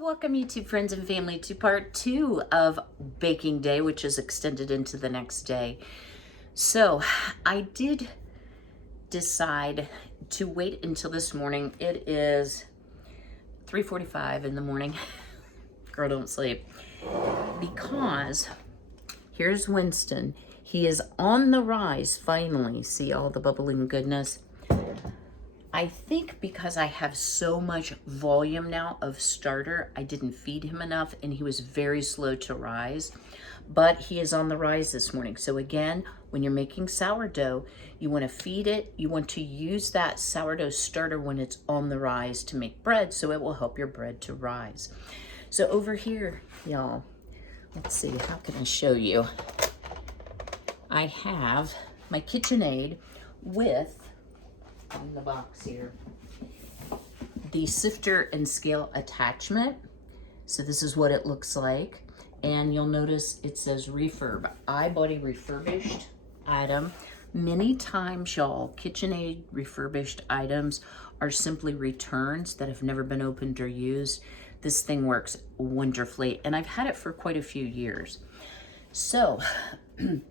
Welcome YouTube friends and family to part 2 of baking day, which is extended into the next day. So I did decide to wait until this morning. It is 3:45 in the morning. Girl, don't sleep. Because here's Winston. He is on the rise finally. See all the bubbling goodness. I think because I have so much volume now of starter, I didn't feed him enough and he was very slow to rise, but he is on the rise this morning. So again, when you're making sourdough, you want to feed it. You want to use that sourdough starter when it's on the rise to make bread, so it will help your bread to rise. So over here, y'all, let's see, how can I show you? I have my KitchenAid with, in the box here, the sifter and scale attachment. So this is what it looks like, and you'll notice it says refurb. I bought a refurbished item. Many times, y'all, KitchenAid refurbished items are simply returns that have never been opened or used. This thing works wonderfully, and I've had it for quite a few years. So the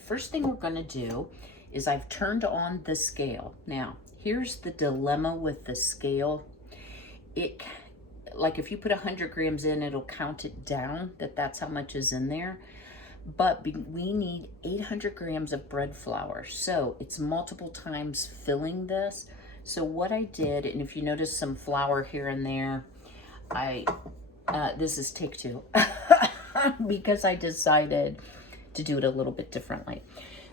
first thing we're going to do is I've turned on the scale. Now, here's the dilemma with the scale. It, like if you put 100 grams in, it'll count it down, that's how much is in there. But we need 800 grams of bread flour. So it's multiple times filling this. So what I did, and if you notice some flour here and there, this is take 2 because I decided to do it a little bit differently.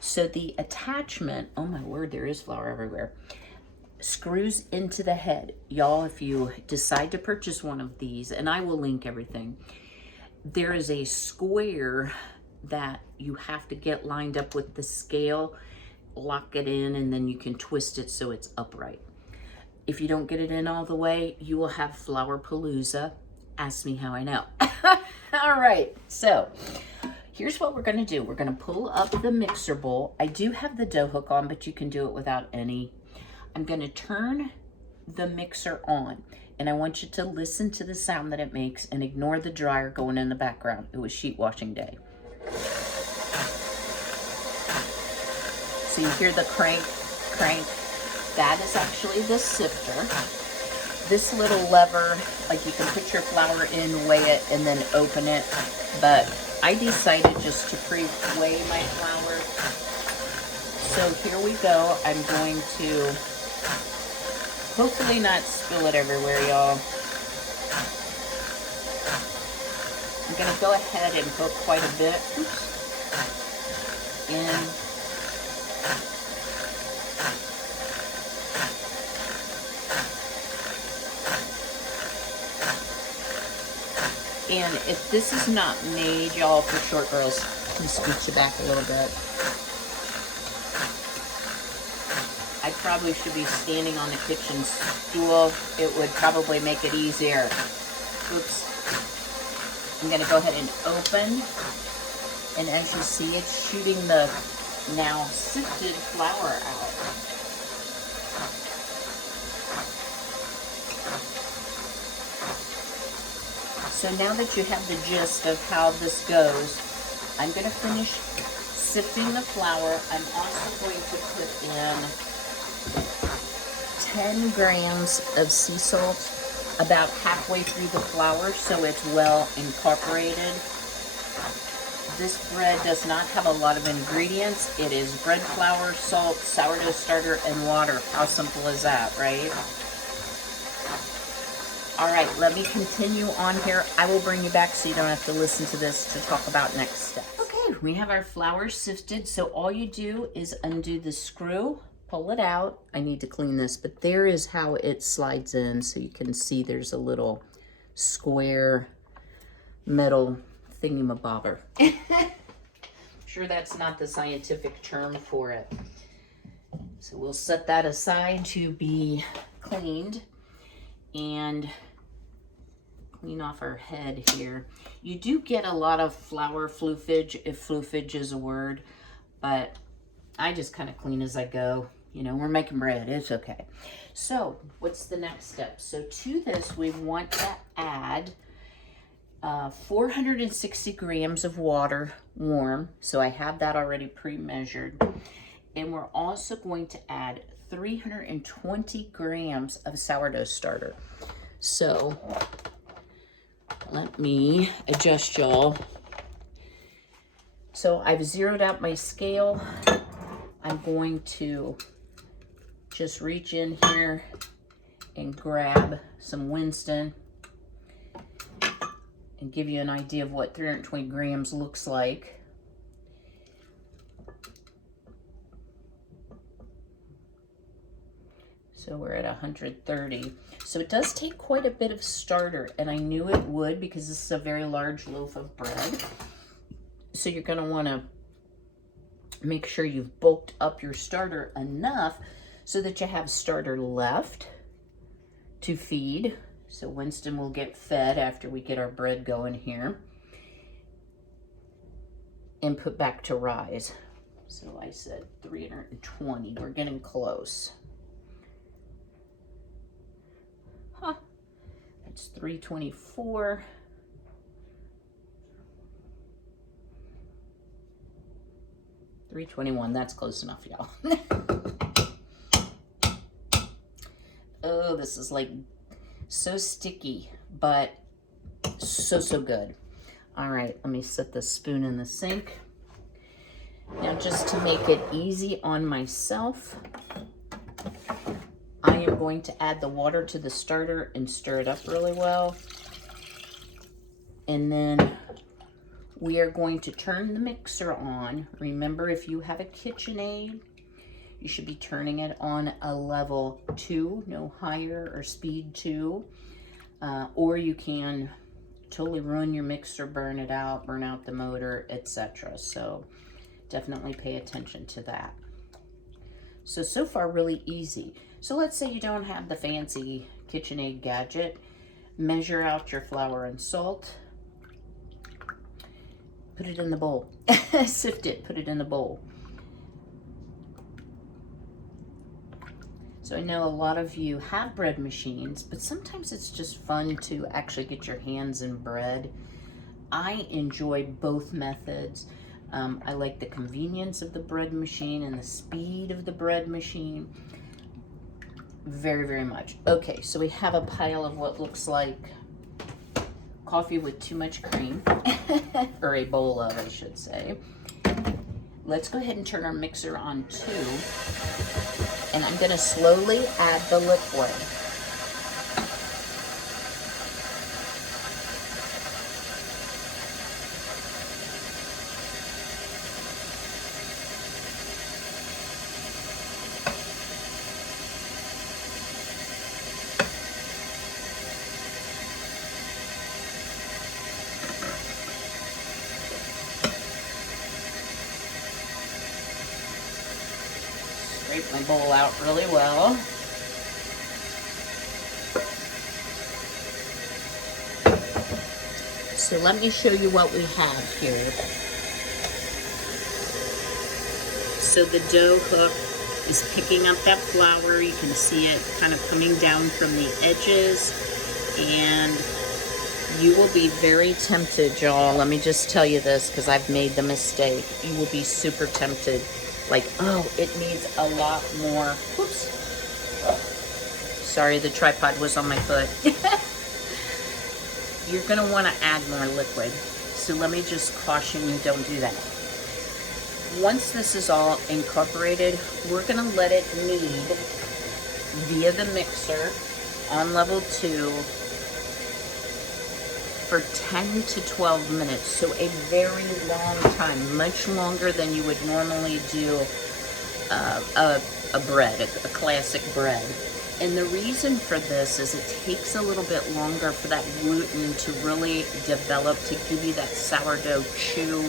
So the attachment, oh my word, there is flour everywhere, screws into the head. Y'all, if you decide to purchase one of these, and I will link everything, there is a square that you have to get lined up with the scale, lock it in, and then you can twist it so it's upright. If you don't get it in all the way, you will have flour palooza. Ask me how I know. All right, so here's what we're going to do. We're going to pull up the mixer bowl. I do have the dough hook on, but you can do it without any. I'm going to turn the mixer on, and I want you to listen to the sound that it makes and ignore the dryer going in the background. It was sheet washing day. So you hear the crank, crank. That is actually the sifter. This little lever, like you can put your flour in, weigh it, and then open it, but I decided just to pre-weigh my flour. So here we go. I'm going to hopefully not spill it everywhere, y'all. I'm going to go ahead and put quite a bit in. And if this is not made, y'all, for short girls, let me scooch you back a little bit. I probably should be standing on the kitchen stool. It would probably make it easier. Oops. I'm going to go ahead and open. And as you see, it's shooting the now sifted flour out. So now that you have the gist of how this goes, I'm going to finish sifting the flour. I'm also going to put in 10 grams of sea salt about halfway through the flour so it's well incorporated. This bread does not have a lot of ingredients. It is bread flour, salt, sourdough starter, and water. How simple is that, right? All right, let me continue on here. I will bring you back so you don't have to listen to this to talk about next steps. Okay, we have our flour sifted, so all you do is undo the screw, pull it out. I need to clean this, but there is how it slides in, so you can see there's a little square metal thingamabobber. I'm sure that's not the scientific term for it. So we'll set that aside to be cleaned and clean off our head here. You do get a lot of flour floofage, if floofage is a word, but I just kind of clean as I go. You know, we're making bread. It's okay. So what's the next step? So to this, we want to add 460 grams of water warm. So I have that already pre-measured. And we're also going to add 320 grams of sourdough starter. So let me adjust y'all. So I've zeroed out my scale. I'm going to just reach in here and grab some Winston and give you an idea of what 320 grams looks like. So we're at 130. So it does take quite a bit of starter, and I knew it would because this is a very large loaf of bread. So you're going to want to make sure you've bulked up your starter enough so that you have starter left to feed. So Winston will get fed after we get our bread going here and put back to rise. So I said 320. We're getting close. Huh. That's 324. $321, that's close enough, y'all. Oh, this is like so sticky, but so good. All right, let me set the spoon in the sink. Now, just to make it easy on myself, I am going to add the water to the starter and stir it up really well. And then we are going to turn the mixer on. Remember, if you have a KitchenAid, you should be turning it on a level 2, no higher, or speed 2. Or you can totally ruin your mixer, burn it out, burn out the motor, etc. So definitely pay attention to that. So far really easy. So let's say you don't have the fancy KitchenAid gadget. Measure out your flour and salt. Put it in the bowl. Sift it, put it in the bowl. So I know a lot of you have bread machines, but sometimes it's just fun to actually get your hands in bread. I enjoy both methods. I like the convenience of the bread machine and the speed of the bread machine very much. Okay, so we have a pile of what looks like coffee with too much cream, or a bowl of, I should say. Let's go ahead and turn our mixer on too, and I'm going to slowly add the liquid. Scrape my bowl out really well. So let me show you what we have here. So the dough hook is picking up that flour. You can see it kind of coming down from the edges, and you will be very tempted, y'all. Let me just tell you this, because I've made the mistake. You will be super tempted. Like, oh, it needs a lot more. Whoops. Sorry, the tripod was on my foot. You're going to want to add more liquid. So let me just caution you, don't do that. Once this is all incorporated, we're going to let it knead via the mixer on level 2 for 10 to 12 minutes. So a very long time, much longer than you would normally do a bread, a classic bread. And the reason for this is it takes a little bit longer for that gluten to really develop, to give you that sourdough chew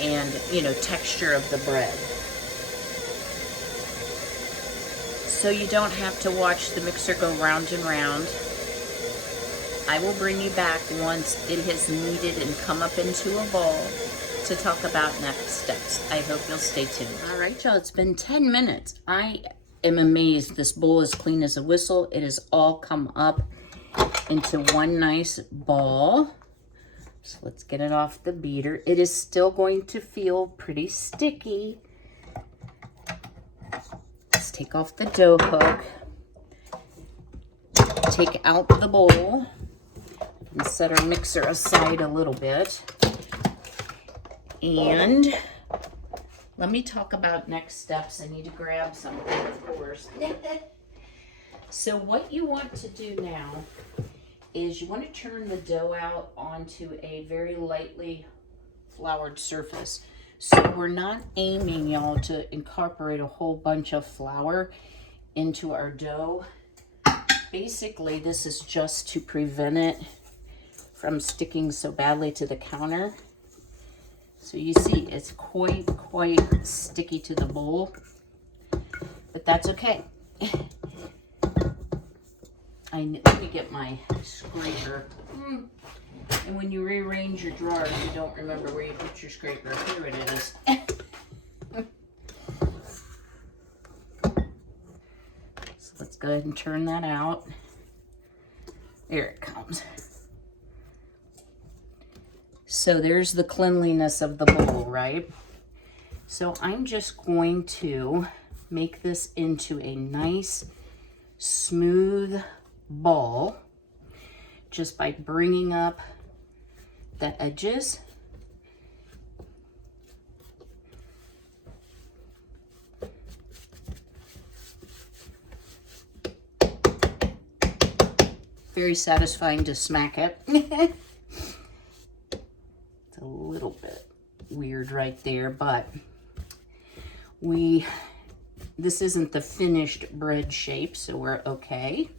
and, you know, texture of the bread. So you don't have to watch the mixer go round and round. I will bring you back once it has kneaded and come up into a ball. to talk about next steps. I hope you'll stay tuned. All right, y'all, it's been 10 minutes. I am amazed. This bowl is clean as a whistle. It has all come up into one nice ball. So let's get it off the beater. It is still going to feel pretty sticky. Let's take off the dough hook. Take out the bowl and set our mixer aside a little bit. And let me talk about next steps. I need to grab something, of course. So what you want to do now is you want to turn the dough out onto a very lightly floured surface. So we're not aiming, y'all, to incorporate a whole bunch of flour into our dough. Basically, this is just to prevent it from sticking so badly to the counter. So you see, it's quite sticky to the bowl, but that's okay. Let me get my scraper. And when you rearrange your drawers, you don't remember where you put your scraper. Here it is. So let's go ahead and turn that out. There it comes. So there's the cleanliness of the bowl, right? So I'm just going to make this into a nice, smooth ball just by bringing up the edges. Very satisfying to smack it. It's a little bit weird right there, but this isn't the finished bread shape, so we're okay.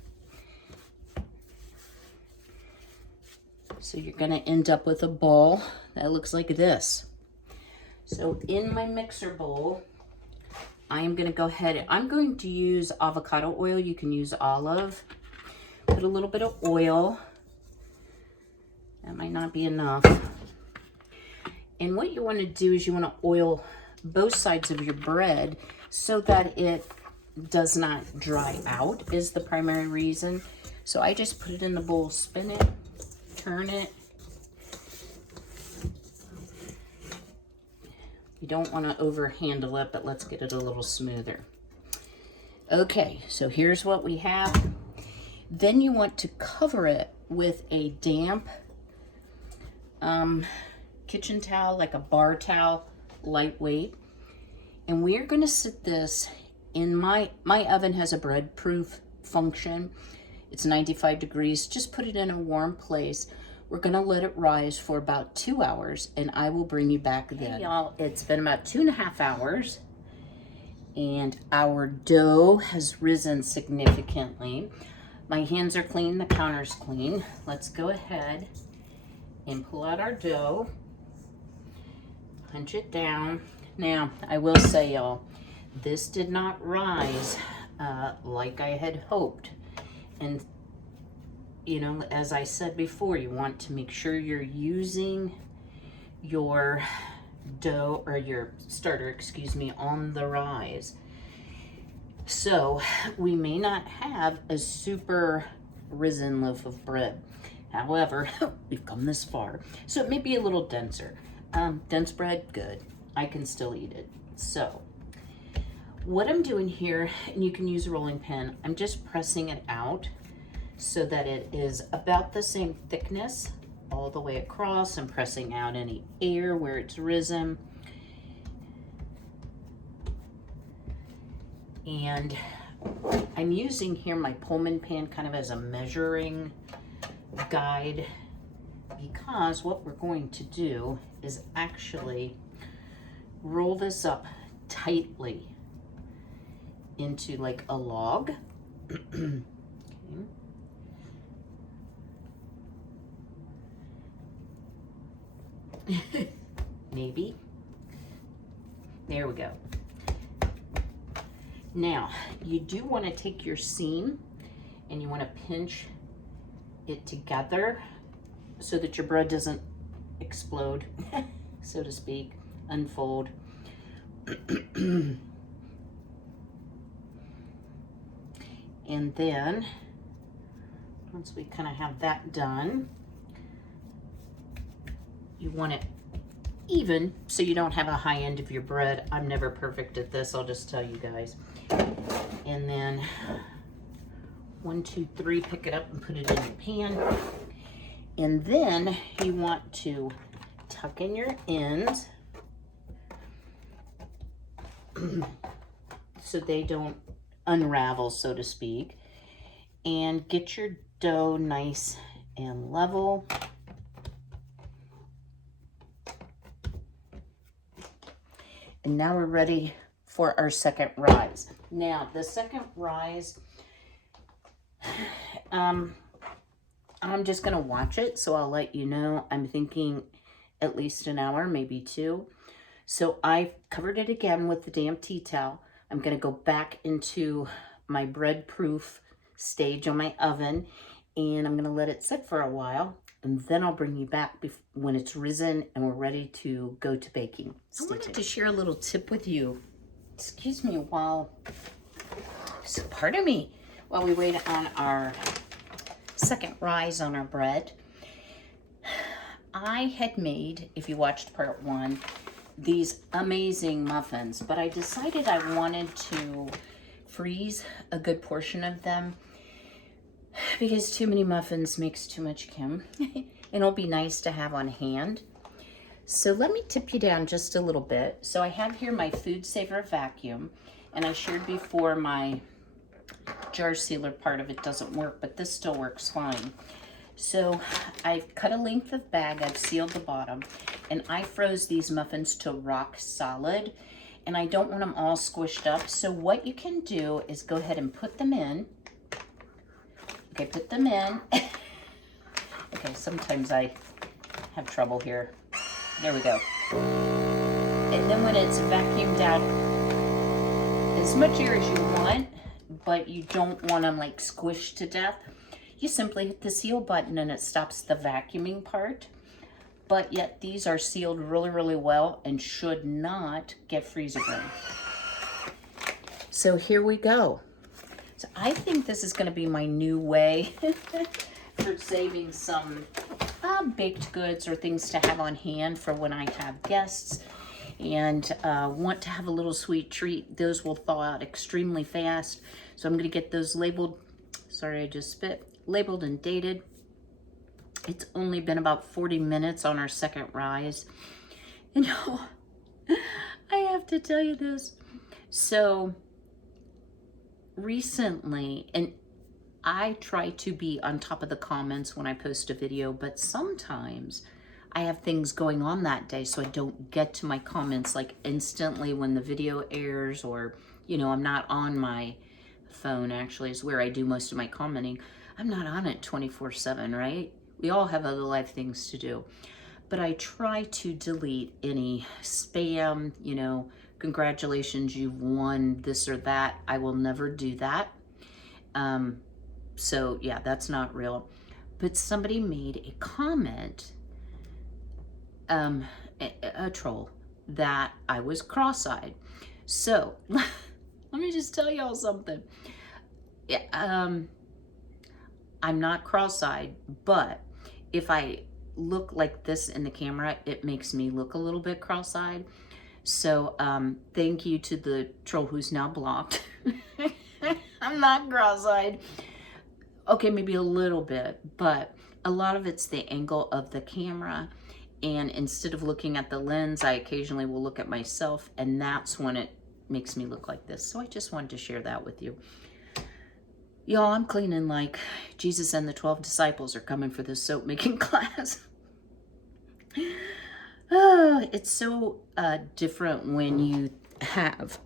So you're gonna end up with a ball that looks like this. So in my mixer bowl, I'm gonna go ahead, I'm going to use avocado oil. You can use olive. Put a little bit of oil. That might not be enough. And what you want to do is you want to oil both sides of your bread so that it does not dry out is the primary reason. So I just put it in the bowl, spin it, turn it. You don't want to overhandle it, but let's get it a little smoother. Okay, so here's what we have. Then you want to cover it with a damp kitchen towel, like a bar towel, lightweight. And we're going to sit this in my oven has a bread proof function. It's 95 degrees. Just put it in a warm place. We're going to let it rise for about 2 hours, and I will bring you back then. Hey, y'all, it's been about 2.5 hours, and our dough has risen significantly. My hands are clean, the counter's clean. Let's go ahead and pull out our dough, punch it down. Now, I will say, y'all, this did not rise like I had hoped. And, you know, as I said before, you want to make sure you're using your dough, or your starter, excuse me, on the rise. So we may not have a super risen loaf of bread. However, we've come this far. So it may be a little denser. Dense bread, good. I can still eat it. So what I'm doing here, and you can use a rolling pin, I'm just pressing it out so that it is about the same thickness all the way across. I'm pressing out any air where it's risen. And I'm using here my Pullman pan kind of as a measuring guide, because what we're going to do is actually roll this up tightly into like a log. Okay. Maybe. There we go. Now, you do want to take your seam and you want to pinch it together so that your bread doesn't explode. so to speak, unfold. And then, once we kind of have that done, you want it even so you don't have a high end of your bread. I'm never perfect at this, I'll just tell you guys. And then 1, 2, 3, pick it up and put it in the pan. And then you want to tuck in your ends so they don't unravel, so to speak, and get your dough nice and level. And now we're ready for our second rise. Now, the second rise, I'm just gonna watch it, so I'll let you know. I'm thinking at least an hour, maybe 2. So I've covered it again with the damp tea towel. I'm gonna go back into my bread proof stage on my oven, and I'm gonna let it sit for a while, and then I'll bring you back when it's risen and we're ready to go to baking. I wanted to share a little tip with you. Excuse me while we wait on our second rise on our bread. I had made, if you watched part 1, these amazing muffins, but I decided I wanted to freeze a good portion of them because too many muffins makes too much Kym. And it'll be nice to have on hand. So let me tip you down just a little bit. So I have here my Food Saver vacuum, and I shared before my jar sealer part of it doesn't work, but this still works fine. So I've cut a length of bag, I've sealed the bottom, and I froze these muffins to rock solid, and I don't want them all squished up. So what you can do is go ahead and put them in. Okay, put them in. Okay, sometimes I have trouble here. There we go. And then when it's vacuumed out, as much air as you want, but you don't want them like squished to death, you simply hit the seal button and it stops the vacuuming part. But yet these are sealed really, really well and should not get freezer burn. So here we go. So I think this is going to be my new way for saving some baked goods or things to have on hand for when I have guests and want to have a little sweet treat. Those will thaw out extremely fast. So I'm going to get those labeled. Sorry, I just spit. Labeled and dated. It's only been about 40 minutes on our second rise. You know, I have to tell you this. So recently, and I try to be on top of the comments when I post a video, but sometimes I have things going on that day, so I don't get to my comments like instantly when the video airs, or, you know, I'm not on my phone, actually, is where I do most of my commenting. I'm not on it 24/7, right? We all have other life things to do. But I try to delete any spam, you know, congratulations, you've won this or that. I will never do that. So yeah, that's not real. But somebody made a comment, a troll, that I was cross-eyed. So let me just tell y'all something. I'm not cross-eyed, but if I look like this in the camera, it makes me look a little bit cross-eyed. So thank you to the troll who's now blocked. I'm not cross-eyed. Okay, maybe a little bit, but a lot of it's the angle of the camera. And instead of looking at the lens, I occasionally will look at myself, and that's when it makes me look like this. So I just wanted to share that with you. Y'all, I'm cleaning like Jesus and the 12 disciples are coming for this soap making class. Oh, it's so different when you have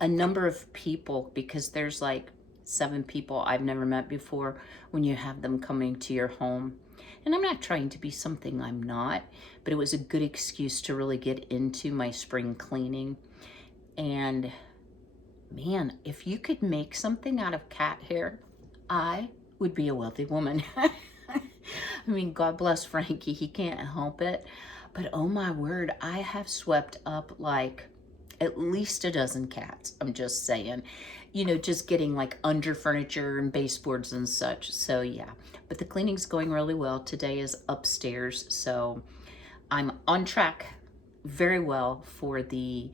a number of people, because there's like 7 people I've never met before, when you have them coming to your home. And I'm not trying to be something I'm not, but it was a good excuse to really get into my spring cleaning. And man, if you could make something out of cat hair, I would be a wealthy woman. I mean, God bless Frankie, he can't help it. But oh my word, I have swept up like at least a dozen cats. I'm just saying, you know, just getting like under furniture and baseboards and such. So yeah, but the cleaning's going really well. Today is upstairs, so I'm on track very well for the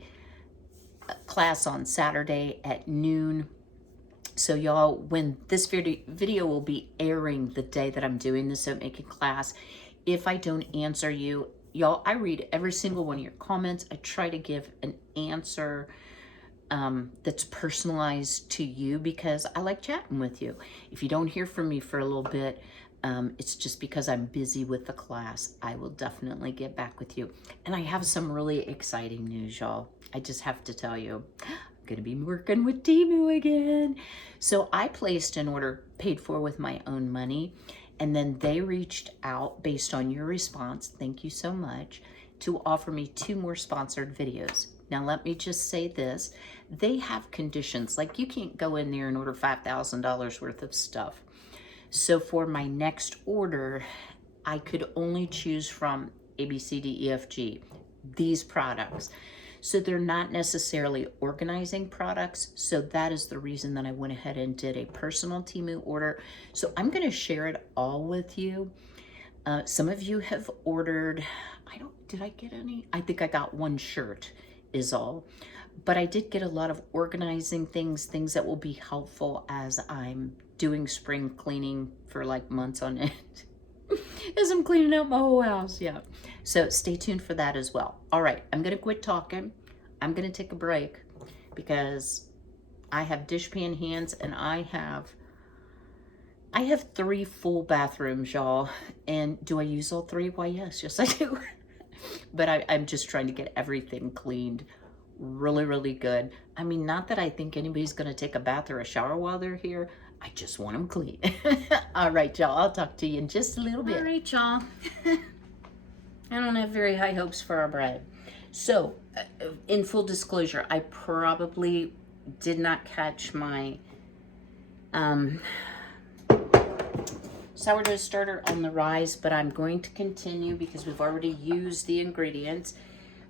class on Saturday at noon. So y'all, when this video will be airing the day that I'm doing the soap making class, if I don't answer you, y'all, I read every single one of your comments. I try to give an answer that's personalized to you because I like chatting with you. If you don't hear from me for a little bit, it's just because I'm busy with the class. I will definitely get back with you. And I have some really exciting news, y'all. I just have to tell you. I'm gonna be working with Temu again. So I placed an order paid for with my own money, and then they reached out based on your response, thank you so much, to offer me 2 more sponsored videos. Now let me just say this, they have conditions, like you can't go in there and order $5,000 worth of stuff. So for my next order, I could only choose from A, B, C, D, E, F, G, these products. So they're not necessarily organizing products. So that is the reason that I went ahead and did a personal Temu order. So I'm gonna share it all with you. Some of you have ordered, did I get any? I think I got 1 shirt is all. But I did get a lot of organizing things that will be helpful as I'm doing spring cleaning for like months on end. As I'm cleaning out my whole house, yeah. So stay tuned for that as well. All right, I'm gonna quit talking. I'm gonna take a break because I have dishpan hands and I have 3 full bathrooms, y'all. And do I use all 3? Why, yes, I do. But I'm just trying to get everything cleaned really, really good. I mean, not that I think anybody's gonna take a bath or a shower while they're here. I just want them clean. All right, y'all, I'll talk to you in just a little bit. All right, y'all. I don't have very high hopes for our bread. So, in full disclosure, I probably did not catch my sourdough starter on the rise, but I'm going to continue because we've already used the ingredients.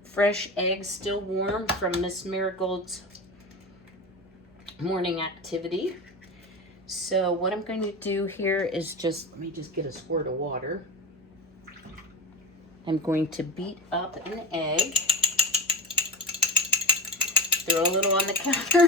Fresh eggs, still warm from Miss Marigold's morning activity. So what I'm going to do here is let me just get a squirt of water. I'm going to beat up an egg. Throw a little on the counter.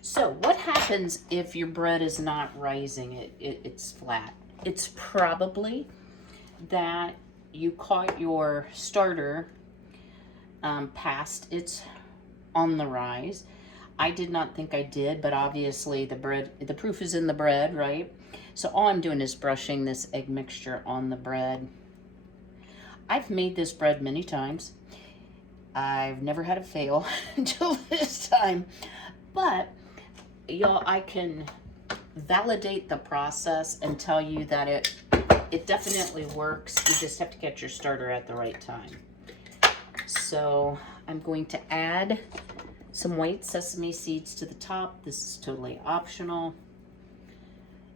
So what happens if your bread is not rising? It's flat. It's probably that you caught your starter past its on the rise. I did not think I did, but obviously the proof is in the bread, right? So all I'm doing is brushing this egg mixture on the bread. I've made this bread many times. I've never had it fail until this time. But y'all, I can validate the process and tell you that it definitely works. You just have to get your starter at the right time. So I'm going to add some white sesame seeds to the top. This is totally optional.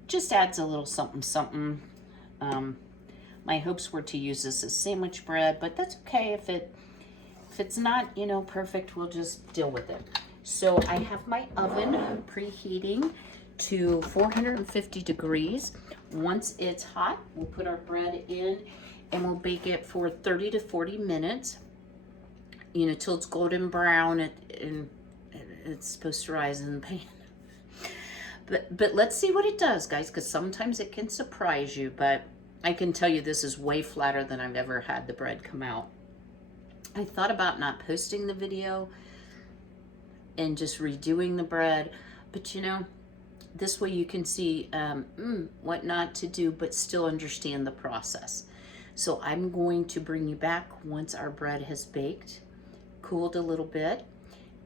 Just adds a little something, something. My hopes were to use this as sandwich bread, but that's okay. If it's not, perfect, we'll just deal with it. So I have my oven preheating to 450 degrees. Once it's hot, we'll put our bread in and we'll bake it for 30 to 40 minutes, till it's golden brown and it's supposed to rise in the pan. But let's see what it does, guys, because sometimes it can surprise you, but I can tell you this is way flatter than I've ever had the bread come out. I thought about not posting the video and just redoing the bread, but this way you can see what not to do, but still understand the process. So I'm going to bring you back once our bread has baked, cooled a little bit,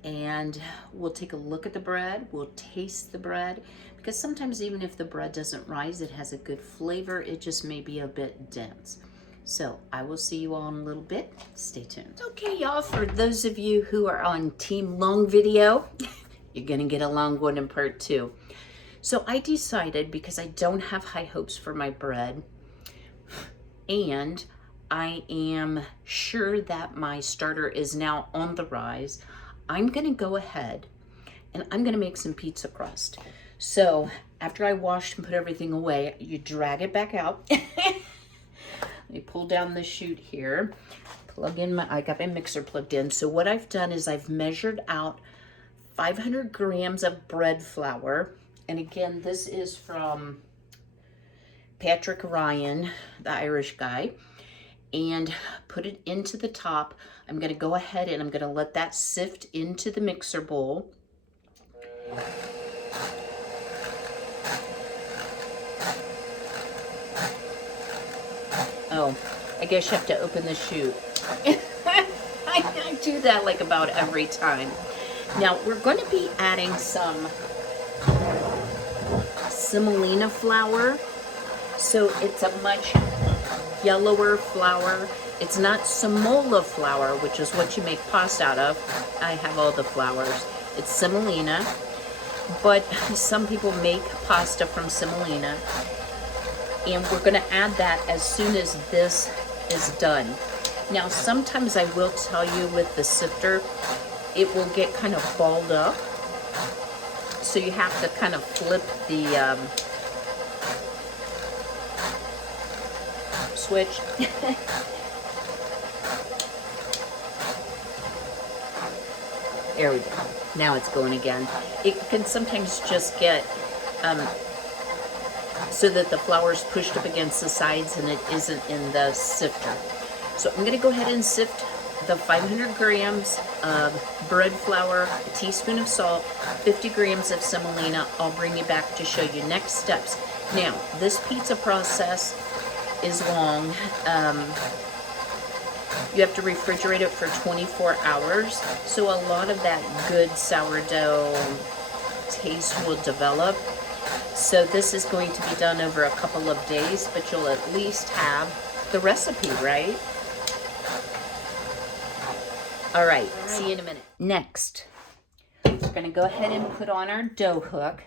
and we'll take a look at the bread, we'll taste the bread, because sometimes even if the bread doesn't rise, it has a good flavor, it just may be a bit dense. So I will see you all in a little bit. Stay tuned. Okay, y'all, for those of you who are on Team Long Video, You're gonna get a long one in part 2. So I decided, because I don't have high hopes for my bread, and I am sure that my starter is now on the rise, I'm gonna go ahead and I'm gonna make some pizza crust. So after I washed and put everything away, you drag it back out. Let me pull down the chute here. Plug in I got my mixer plugged in. So what I've done is I've measured out 500 grams of bread flour. And again, this is from Patrick Ryan, the Irish guy, and put it into the top. I'm gonna go ahead and I'm gonna let that sift into the mixer bowl. Oh, I guess you have to open the chute. I do that like about every time. Now we're going to be adding some semolina flour. So it's a much yellower flour. It's not semola flour, which is what you make pasta out of. I have all the flours. It's semolina, but some people make pasta from semolina. And we're gonna add that as soon as this is done. Now, sometimes I will tell you with the sifter, it will get kind of balled up. So you have to kind of flip the switch. There we go. Now it's going again. It can sometimes just get so that the flour is pushed up against the sides and it isn't in the sifter. So I'm going to go ahead and sift the 500 grams of bread flour, a teaspoon of salt, 50 grams of semolina. I'll bring you back to show you next steps. Now, this pizza process is long. You have to refrigerate it for 24 hours. So a lot of that good sourdough taste will develop. So this is going to be done over a couple of days, but you'll at least have the recipe, right? All right, see you in a minute. Next, we're gonna go ahead and put on our dough hook.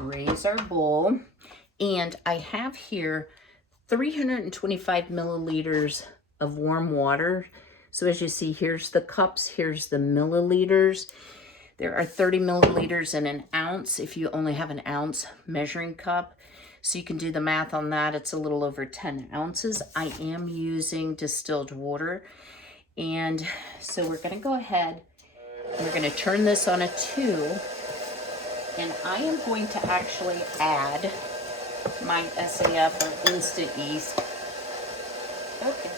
Raise our bowl. And I have here 325 milliliters of warm water. So as you see, here's the cups, here's the milliliters. There are 30 milliliters in an ounce if you only have an ounce measuring cup. So you can do the math on that. It's a little over 10 ounces. I am using distilled water. And so we're gonna go ahead and we're gonna turn this on a 2. And I am going to actually add my SAF or instant yeast. Okay,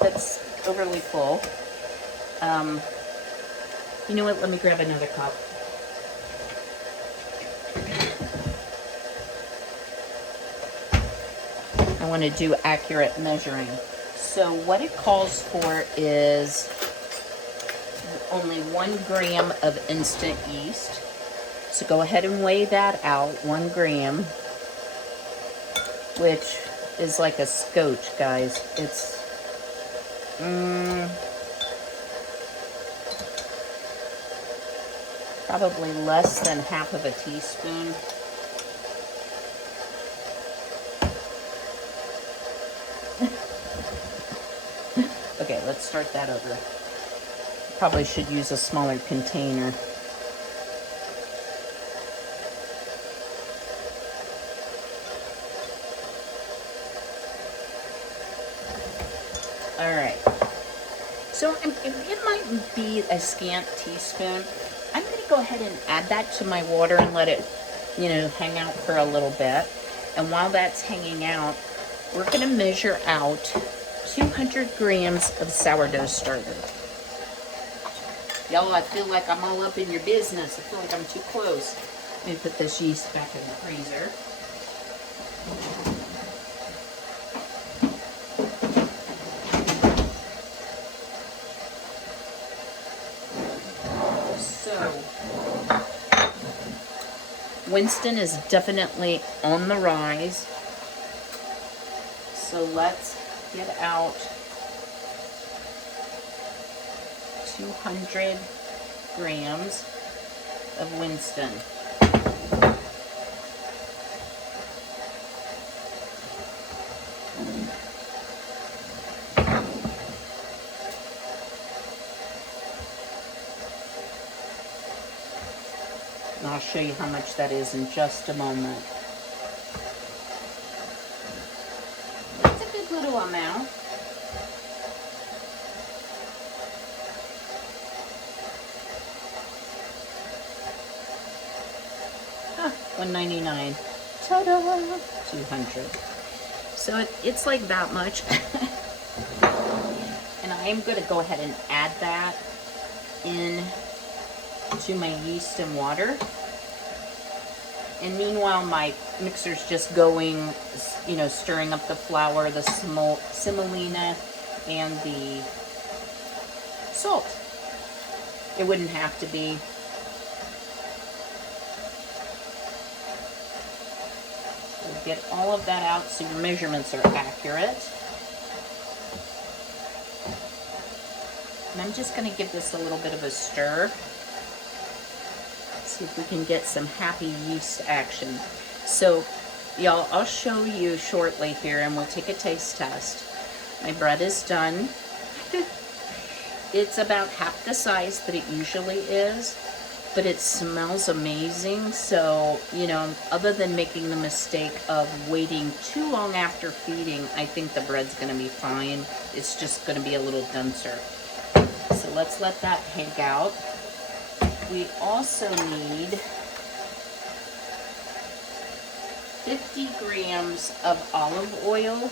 that's overly full. You know what, let me grab another cup. I want to do accurate measuring. So what it calls for is only 1 gram of instant yeast. So go ahead and weigh that out, 1 gram, which is like a scotch, guys. It's probably less than half of a teaspoon. Okay, let's start that over. Probably should use a smaller container. All right. So it might be a scant teaspoon. I'm going to go ahead and add that to my water and let it, hang out for a little bit. And while that's hanging out, we're going to measure out 200 grams of sourdough starter. Y'all, I feel like I'm all up in your business. I feel like I'm too close. Let me put this yeast back in the freezer. Winston is definitely on the rise. So let's get out 200 grams of Winston. And I'll show you how much that is in just a moment. That's a good little amount. $1.99. Ta-da! 200. So it's like that much. And I am going to go ahead and add that in to my yeast and water. And meanwhile, my mixer's just going, you know, stirring up the flour, the semolina, and the salt. It wouldn't have to be. So get all of that out so your measurements are accurate. And I'm just going to give this a little bit of a stir. See if we can get some happy yeast action. So, y'all, I'll show you shortly here, and we'll take a taste test. My bread is done. It's about half the size that it usually is, but it smells amazing. So, you know, other than making the mistake of waiting too long after feeding, I think the bread's going to be fine. It's just going to be a little denser. So let's let that hang out. We also need 50 grams of olive oil.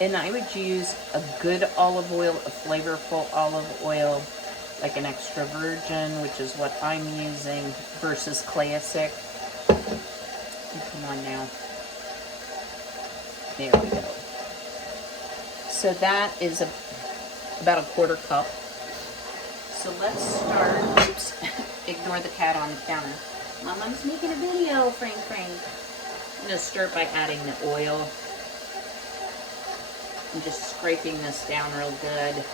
And I would use a good olive oil, a flavorful olive oil, like an extra virgin, which is what I'm using, versus classic. Come on now. There we go. So that is about a quarter cup. So let's start. Oops, ignore the cat on the counter. Mom's making a video, Frank. I'm gonna start by adding the oil. I'm just scraping this down real good.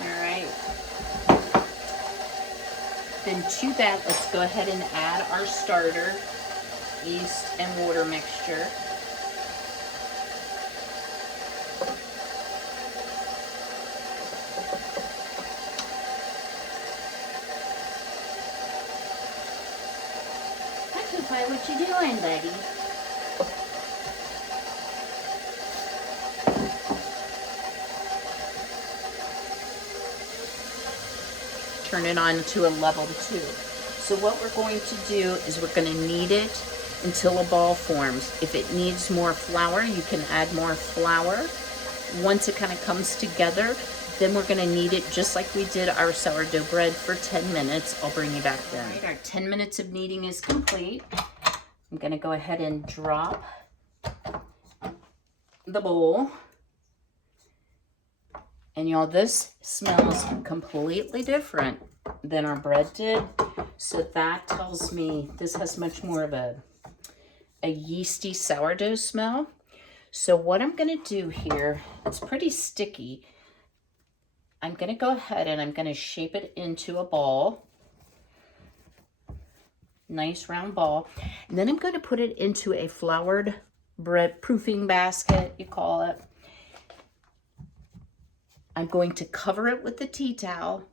Alright. Then to that, let's go ahead and add our starter, yeast and water mixture. Hi, what you doing, buddy? Turn it on to a level 2. So what we're going to do is we're going to knead it until a ball forms. If it needs more flour, you can add more flour. Once it kind of comes together, then we're going to knead it just like we did our sourdough bread for 10 minutes. I'll bring you back then. All right, our 10 minutes of kneading is complete. I'm going to go ahead and drop the bowl. And y'all, this smells completely different than our bread did. So that tells me this has much more of a yeasty sourdough smell. So what I'm going to do here, it's pretty sticky. I'm going to go ahead and I'm going to shape it into a ball. Nice round ball. And then I'm going to put it into a floured bread proofing basket, you call it. I'm going to cover it with the tea towel,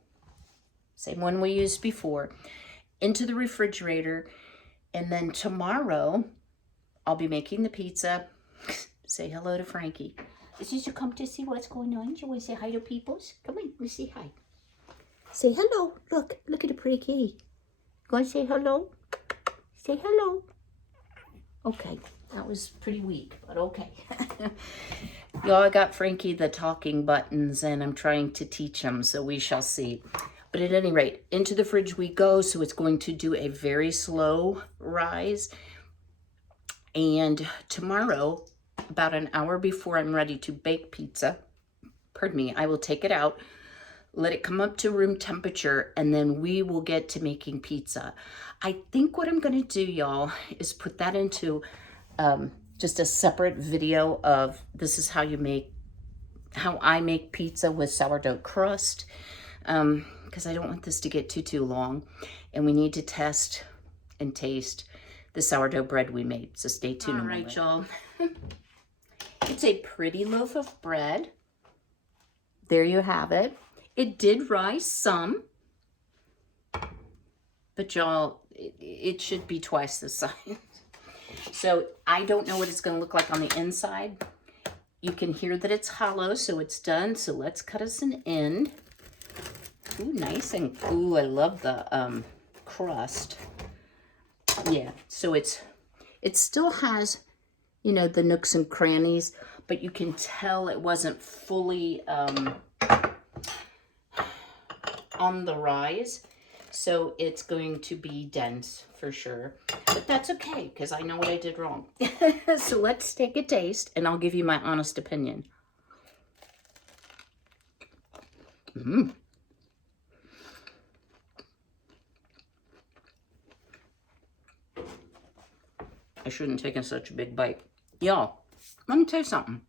same one we used before, into the refrigerator. And then tomorrow, I'll be making the pizza. Say hello to Frankie. Did you come to see what's going on? Do you want to say hi to peoples? Come on, let's say hi. Say hello. Look at the pretty kitty. Go and say hello. Say hello. Okay, that was pretty weak, but okay. Y'all, I got Frankie the talking buttons, and I'm trying to teach him, so we shall see. But at any rate, into the fridge we go, so it's going to do a very slow rise. And tomorrow, about an hour before I'm ready to bake pizza, pardon me, I will take it out, let it come up to room temperature, and then we will get to making pizza. I think what I'm gonna do, y'all, is put that into just a separate video of this is how I make pizza with sourdough crust, because I don't want this to get too long, and we need to test and taste the sourdough bread we made, so stay tuned. All right, y'all. It's a pretty loaf of bread. There you have it. It did rise some, but y'all, it should be twice the size. So I don't know what it's going to look like on the inside. You can hear that it's hollow, so it's done. So let's cut us an end. Ooh, nice and ooh, I love the crust. Yeah, so it still has, you know, the nooks and crannies, but you can tell it wasn't fully on the rise, so it's going to be dense for sure, but that's okay because I know what I did wrong. So let's take a taste and I'll give you my honest opinion. I shouldn't have taken such a big bite. Y'all, let me tell you something.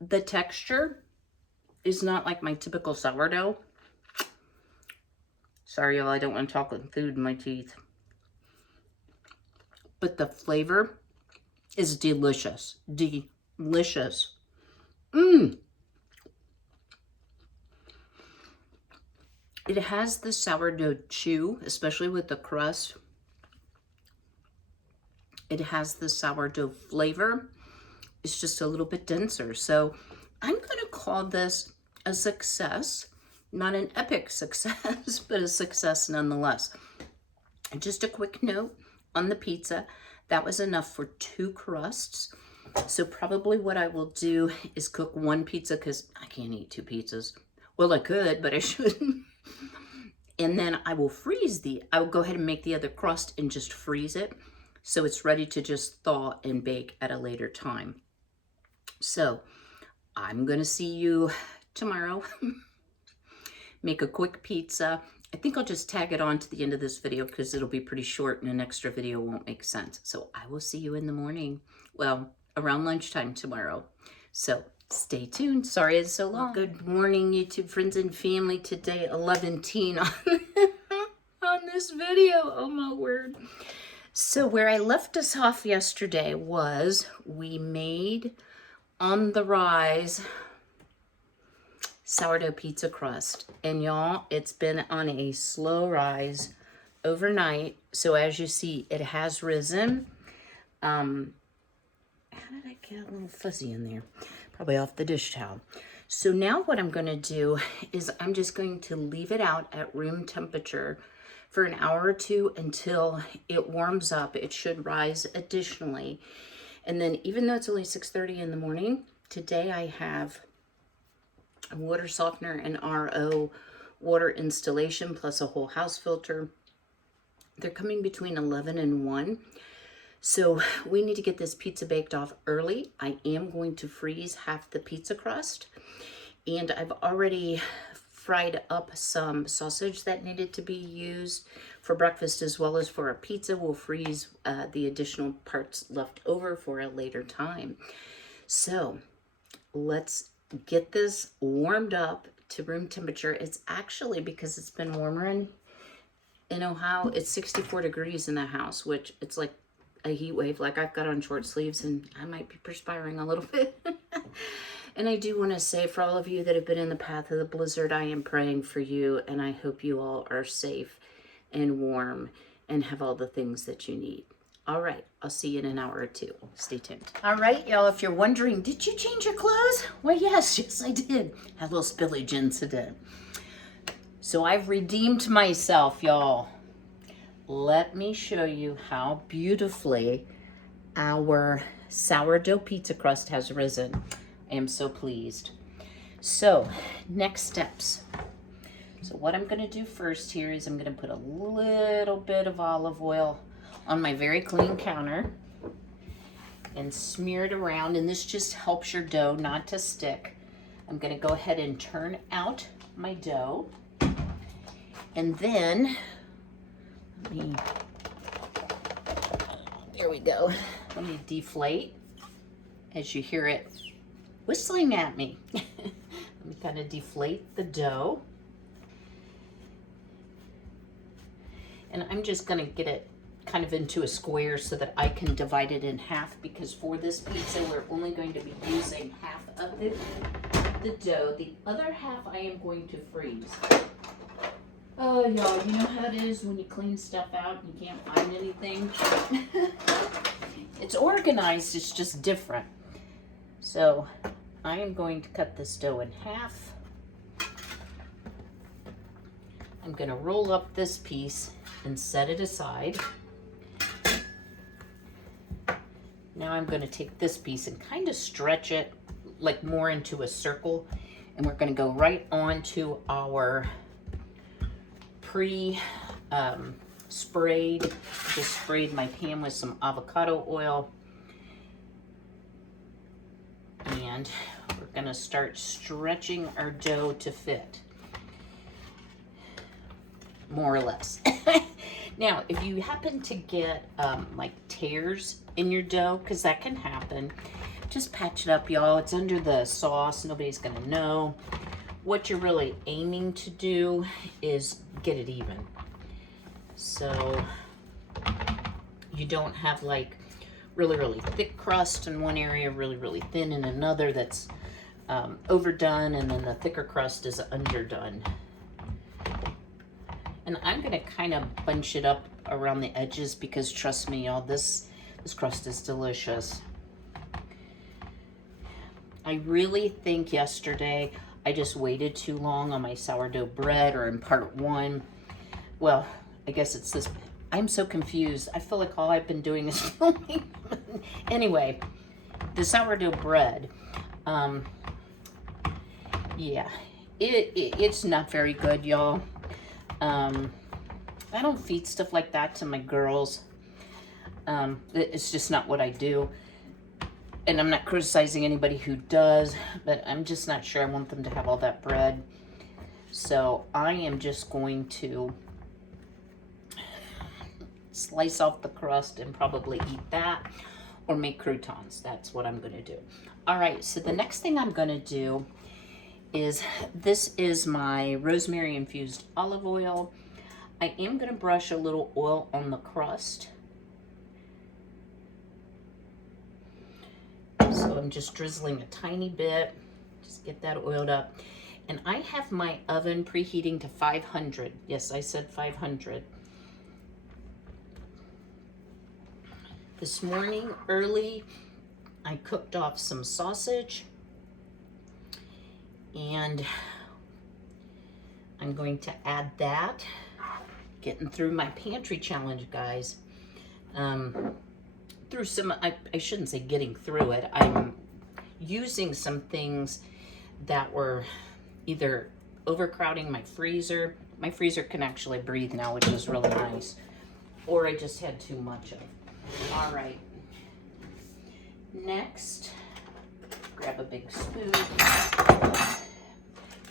The texture is not like my typical sourdough. Sorry, y'all, I don't want to talk with food in my teeth. But the flavor is delicious. Delicious. It has the sourdough chew, especially with the crust. It has the sourdough flavor. It's just a little bit denser. So I'm going to call this a success. Not an epic success, but a success nonetheless. And just a quick note on the pizza. That was enough for 2 crusts. So probably what I will do is cook 1 pizza because I can't eat 2 pizzas. Well, I could, but I shouldn't. And then I will I will go ahead and make the other crust and just freeze it. So it's ready to just thaw and bake at a later time. So I'm going to see you tomorrow. Make a quick pizza. I think I'll just tag it on to the end of this video because it'll be pretty short and an extra video won't make sense. So I will see you in the morning. Well, around lunchtime tomorrow. So stay tuned. Sorry it's so long. Well, good morning, YouTube friends and family. Today, 11-teen on this video. Oh my word. So where I left us off yesterday was we made on the rise sourdough pizza crust. And y'all, it's been on a slow rise overnight. So as you see, it has risen. How did I get a little fuzzy in there? Probably off the dish towel. So now what I'm going to do is I'm just going to leave it out at room temperature for an hour or 2 until it warms up. It should rise additionally. And then even though it's only 6:30 in the morning, today I have a water softener and RO water installation plus a whole house filter. They're coming between 11 and 1. So we need to get this pizza baked off early. I am going to freeze half the pizza crust. And I've already fried up some sausage that needed to be used for breakfast as well as for a pizza. We'll freeze the additional parts left over for a later time. So let's get this warmed up to room temperature. It's actually, because it's been warmer in Ohio, it's 64 degrees in the house, which it's like a heat wave. Like I've got on short sleeves and I might be perspiring a little bit. And I do want to say, for all of you that have been in the path of the blizzard, I am praying for you, and I hope you all are safe and warm and have all the things that you need. All right, I'll see you in an hour or 2. Stay tuned. All right, y'all, if you're wondering, did you change your clothes? Well, yes, I did. Had a little spillage incident. So I've redeemed myself, y'all. Let me show you how beautifully our sourdough pizza crust has risen. I am so pleased. So next steps. So what I'm going to do first here is I'm going to put a little bit of olive oil on my very clean counter. and smear it around, and this just helps your dough not to stick. I'm gonna go ahead and turn out my dough, and then there we go. Let me deflate as you hear it whistling at me. Let me kind of deflate the dough. And I'm just gonna get it kind of into a square so that I can divide it in half, because for this pizza, we're only going to be using half of the dough. The other half I am going to freeze. Oh, y'all, you know how it is when you clean stuff out and you can't find anything? It's organized, it's just different. So I am going to cut this dough in half. I'm going to roll up this piece and set it aside. Now I'm going to take this piece and kind of stretch it like more into a circle, and we're going to go right onto our sprayed, just sprayed my pan with some avocado oil, and we're going to start stretching our dough to fit, more or less. Now, if you happen to get like tears in your dough, because that can happen, just patch it up, y'all. It's under the sauce. Nobody's going to know. What you're really aiming to do is get it even. So you don't have like really, really thick crust in one area, really, really thin in another that's overdone, and then the thicker crust is underdone. And I'm gonna kind of bunch it up around the edges because trust me, y'all, this crust is delicious. I really think yesterday I just waited too long on my sourdough bread, or in part one. Well, I guess it's this. I'm so confused. I feel like all I've been doing is filming. Anyway, the sourdough bread, yeah, it's not very good, y'all. I don't feed stuff like that to my girls. It's just not what I do. And I'm not criticizing anybody who does, but I'm just not sure I want them to have all that bread. So I am just going to slice off the crust and probably eat that, or make croutons. That's what I'm gonna do. All right, so the next thing I'm gonna do is, this is my rosemary infused olive oil. I am gonna brush a little oil on the crust. So I'm just drizzling a tiny bit, just get that oiled up. And I have my oven preheating to 500. Yes, I said 500. This morning, early, I cooked off some sausage, and I'm going to add that. Getting through my pantry challenge, guys. Through some, I shouldn't say getting through it. I'm using some things that were either overcrowding my freezer. My freezer can actually breathe now, which is really nice. Or I just had too much of. All right. Next, grab a big spoon.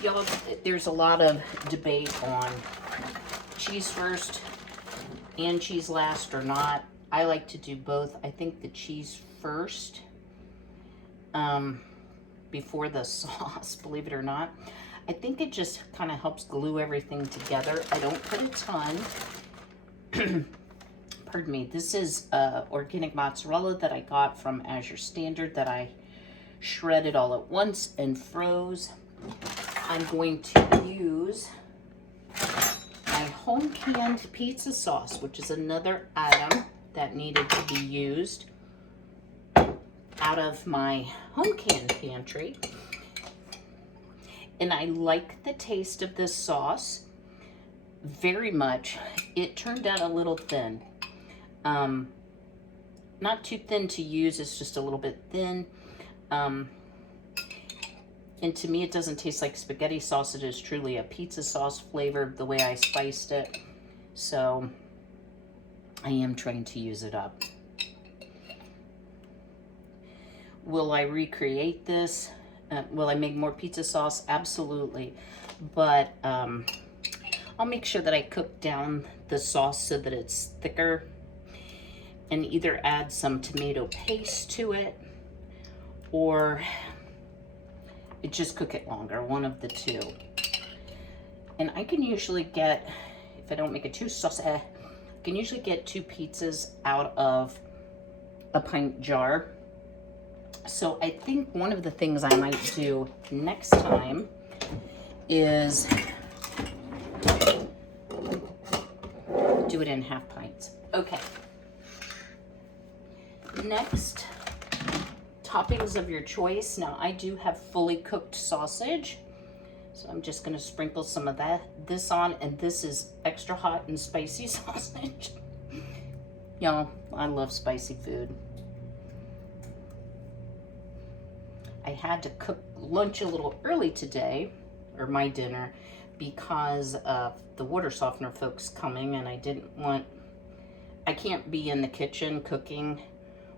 Y'all, there's a lot of debate on cheese first and cheese last or not. I like to do both. I think the cheese first before the sauce, believe it or not. I think it just kind of helps glue everything together. I don't put a ton. Pardon me. This is organic mozzarella that I got from Azure Standard that I shredded all at once and froze. I'm going to use my home canned pizza sauce, which is another item that needed to be used out of my home canned pantry. And I like the taste of this sauce very much. It turned out a little thin. Not too thin to use, it's just a little bit thin. And to me, it doesn't taste like spaghetti sauce. It is truly a pizza sauce flavor, the way I spiced it. So I am trying to use it up. Will I recreate this? Will I make more pizza sauce? Absolutely. But I'll make sure that I cook down the sauce so that it's thicker, and either add some tomato paste to it or just cook it longer, one of the two. And I can usually get, if I don't make it too saucy, I can usually get 2 pizzas out of a pint jar. So I think one of the things I might do next time is do it in half pints. Okay. Next, toppings of your choice. Now I do have fully cooked sausage, so I'm just going to sprinkle some of this on, and this is extra hot and spicy sausage. Y'all, I love spicy food. I had to cook lunch a little early today, or my dinner, because of the water softener folks coming, and I can't be in the kitchen cooking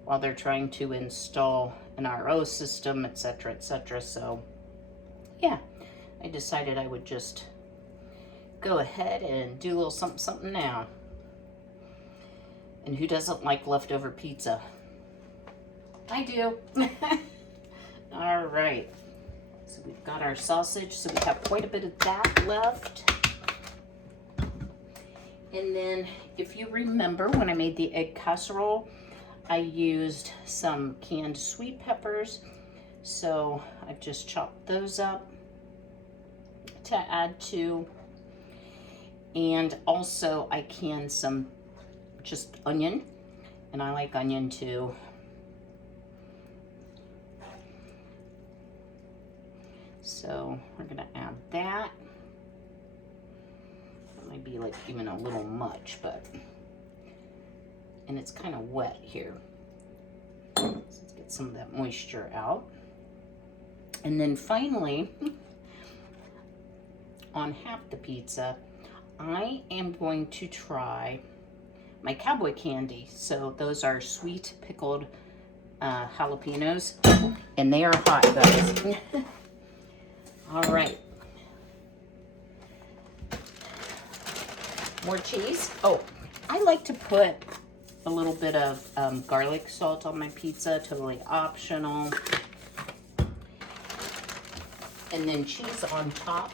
while they're trying to install an RO system, etc., etc. So yeah, I decided I would just go ahead and do a little something, something now. And who doesn't like leftover pizza? I do. All right, so we've got our sausage, so we have quite a bit of that left. And then if you remember when I made the egg casserole, I used some canned sweet peppers, so I've just chopped those up to add to. And also I canned some just onion, and I like onion too. So we're gonna add that. That might be like even a little much, but, and it's kind of wet here. So let's get some of that moisture out. And then finally, on half the pizza, I am going to try my cowboy candy. So those are sweet pickled jalapenos, and they are hot, guys. All right. More cheese. Oh, I like to put a little bit of garlic salt on my pizza, totally optional. And then cheese on top.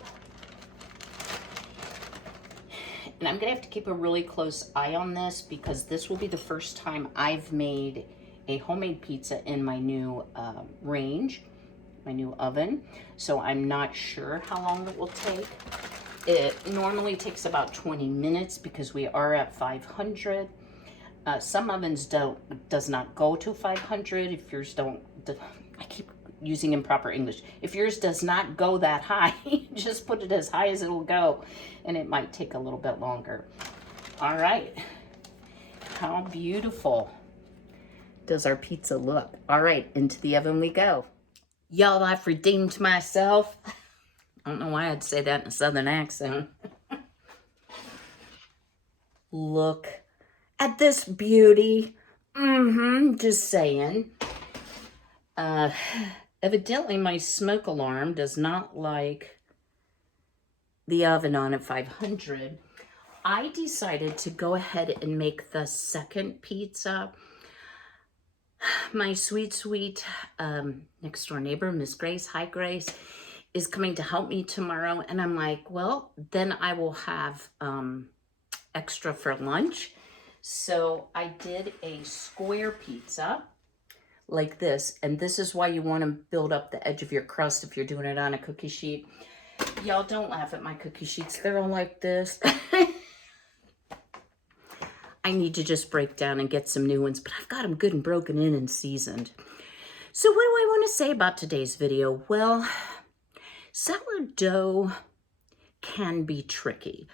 And I'm gonna have to keep a really close eye on this, because this will be the first time I've made a homemade pizza in my new range, my new oven. So I'm not sure how long it will take. It normally takes about 20 minutes because we are at 500. Some ovens does not go to 500. If yours don't, I keep using improper English. If yours does not go that high, just put it as high as it'll go, and it might take a little bit longer. All right, how beautiful does our pizza look? All right, into the oven we go. Y'all, I've redeemed myself. I don't know why I'd say that in a southern accent. Look at this beauty. Just saying. Evidently my smoke alarm does not like the oven on at 500. I decided to go ahead and make the second pizza. My sweet next door neighbor, Miss Grace, hi Grace, is coming to help me tomorrow. And I'm like, well, then I will have extra for lunch. So I did a square pizza like this. And this is why you want to build up the edge of your crust if you're doing it on a cookie sheet. Y'all, don't laugh at my cookie sheets. They're all like this. I need to just break down and get some new ones, but I've got them good and broken in and seasoned. So what do I want to say about today's video? Well, sourdough can be tricky.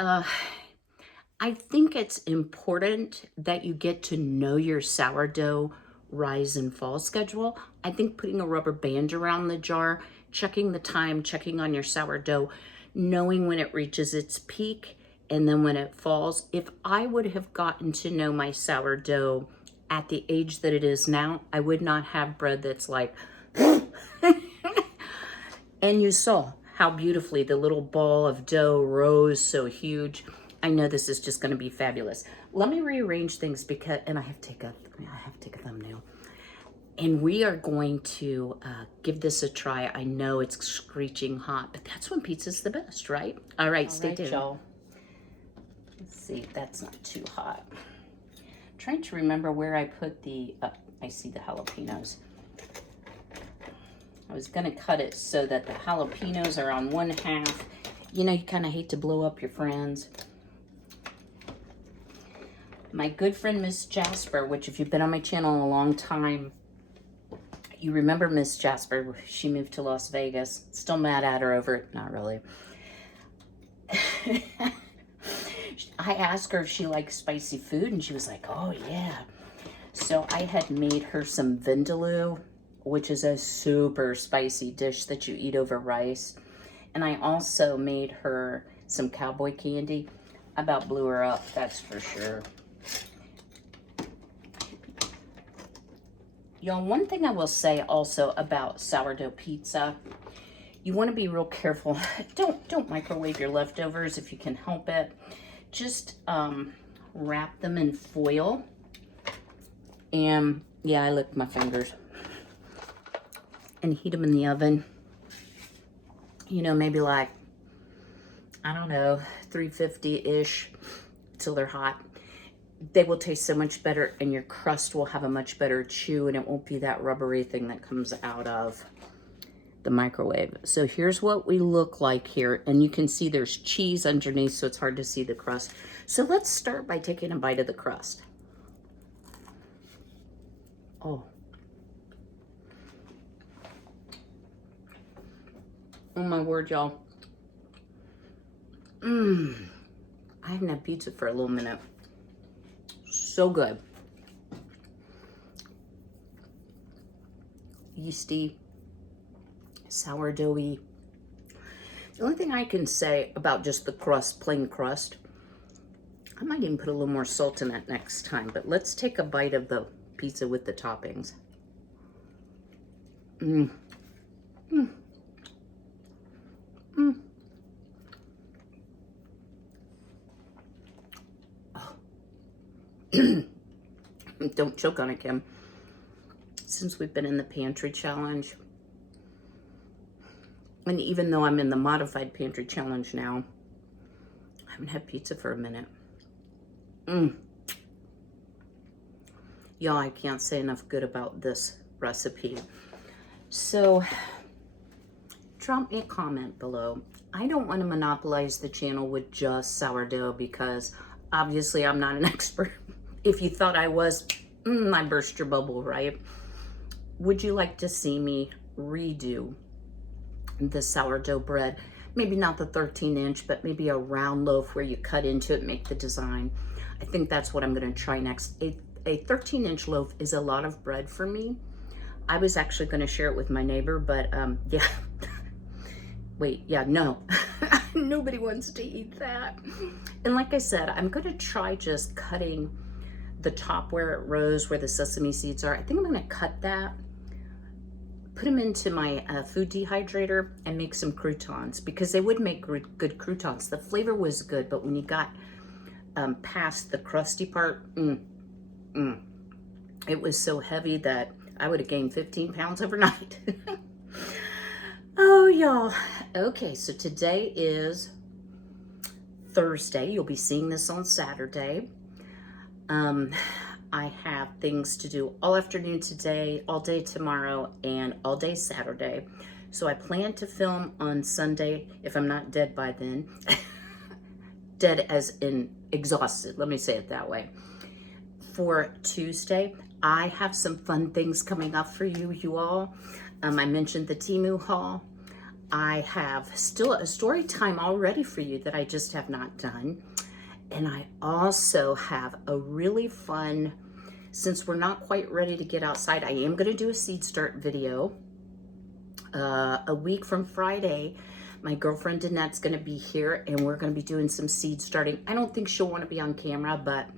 I think it's important that you get to know your sourdough rise and fall schedule. I think putting a rubber band around the jar, checking the time, checking on your sourdough, knowing when it reaches its peak, and then when it falls. If I would have gotten to know my sourdough at the age that it is now, I would not have bread that's like, and you saw how beautifully the little ball of dough rose so huge. I know this is just gonna be fabulous. Let me rearrange things because, and I have to take a thumbnail. And we are going to give this a try. I know it's screeching hot, but that's when pizza's the best, right? All right, stay tuned. Y'all. Let's see, that's not too hot. I'm trying to remember where I put the, I see the jalapenos. I was gonna cut it so that the jalapenos are on one half. You know, you kind of hate to blow up your friends. My good friend, Miss Jasper, which if you've been on my channel a long time, you remember Miss Jasper. She moved to Las Vegas. Still mad at her over it. Not really. I asked her if she likes spicy food, and she was like, oh, yeah. So I had made her some vindaloo, which is a super spicy dish that you eat over rice. And I also made her some cowboy candy. I about blew her up, that's for sure. Y'all, one thing I will say also about sourdough pizza, you want to be real careful. Don't microwave your leftovers if you can help it. Just wrap them in foil. And yeah, I licked my fingers. And heat them in the oven. You know, maybe like, I don't know, 350-ish till they're hot. They will taste so much better, and your crust will have a much better chew, and it won't be that rubbery thing that comes out of the microwave. So here's what we look like here, and you can see there's cheese underneath, so it's hard to see the crust. So let's start by taking a bite of the crust. Oh. Oh my word, y'all. I haven't had pizza for a little minute. So good. Yeasty, sourdoughy. The only thing I can say about just the crust, plain crust, I might even put a little more salt in it next time, but let's take a bite of the pizza with the toppings. Don't choke on it, Kym. Since we've been in the pantry challenge, and even though I'm in the modified pantry challenge now, I haven't had pizza for a minute. Y'all, I can't say enough good about this recipe. So drop me a comment below. I don't want to monopolize the channel with just sourdough because obviously I'm not an expert. If you thought I was, I burst your bubble, right? Would you like to see me redo the sourdough bread? Maybe not the 13-inch, but maybe a round loaf where you cut into it, make the design. I think that's what I'm going to try next. A 13-inch loaf is a lot of bread for me. I was actually going to share it with my neighbor, but yeah. Wait, yeah, no. Nobody wants to eat that. And like I said, I'm going to try just cutting the top where it rose, where the sesame seeds are. I think I'm going to cut that, put them into my food dehydrator, and make some croutons, because they would make good croutons. The flavor was good, but when you got past the crusty part, it was so heavy that I would have gained 15 pounds overnight. Oh, y'all. Okay, so today is Thursday. You'll be seeing this on Saturday. I have things to do all afternoon today, all day tomorrow, and all day Saturday. So I plan to film on Sunday, if I'm not dead by then. Dead as in exhausted, let me say it that way. For Tuesday, I have some fun things coming up for you all. I mentioned the Temu haul. I have still a story time all ready for you that I just have not done. And I also have a really fun, since we're not quite ready to get outside, I am going to do a seed start video. A week from Friday, my girlfriend Danette's going to be here, and we're going to be doing some seed starting. I don't think she'll want to be on camera, but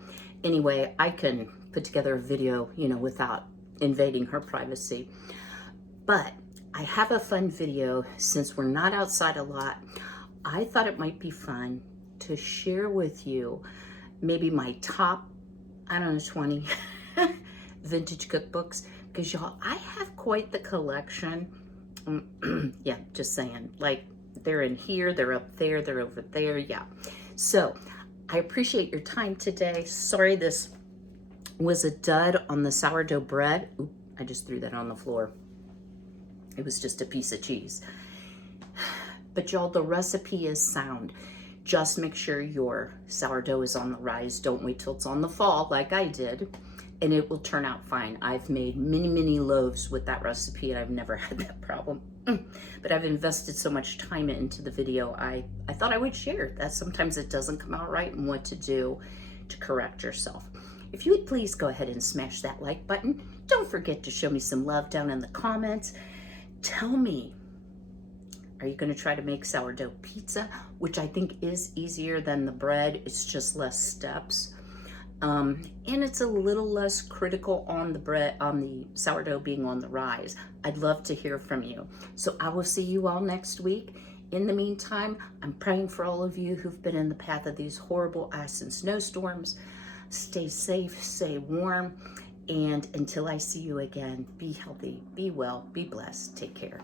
anyway, I can put together a video, you know, without invading her privacy. But I have a fun video. Since we're not outside a lot, I thought it might be fun to share with you maybe my top, I don't know, 20 vintage cookbooks, because y'all, I have quite the collection. Yeah, just saying, like, they're in here, they're up there, they're over there, yeah. So I appreciate your time today. Sorry this was a dud on the sourdough bread. Oop, I just threw that on the floor. It was just a piece of cheese. But y'all, the recipe is sound. Just make sure your sourdough is on the rise. Don't wait till it's on the fall like I did, and it will turn out fine. I've made many, many loaves with that recipe, and I've never had that problem. But I've invested so much time into the video, I thought I would share that sometimes it doesn't come out right and what to do to correct yourself. If you would please go ahead and smash that like button. Don't forget to show me some love down in the comments. Tell me, are you going to try to make sourdough pizza, which I think is easier than the bread? It's just less steps. And it's a little less critical on the bread, on the sourdough being on the rise. I'd love to hear from you. So I will see you all next week. In the meantime, I'm praying for all of you who've been in the path of these horrible ice and snowstorms. Stay safe, stay warm, and until I see you again, be healthy, be well, be blessed. Take care.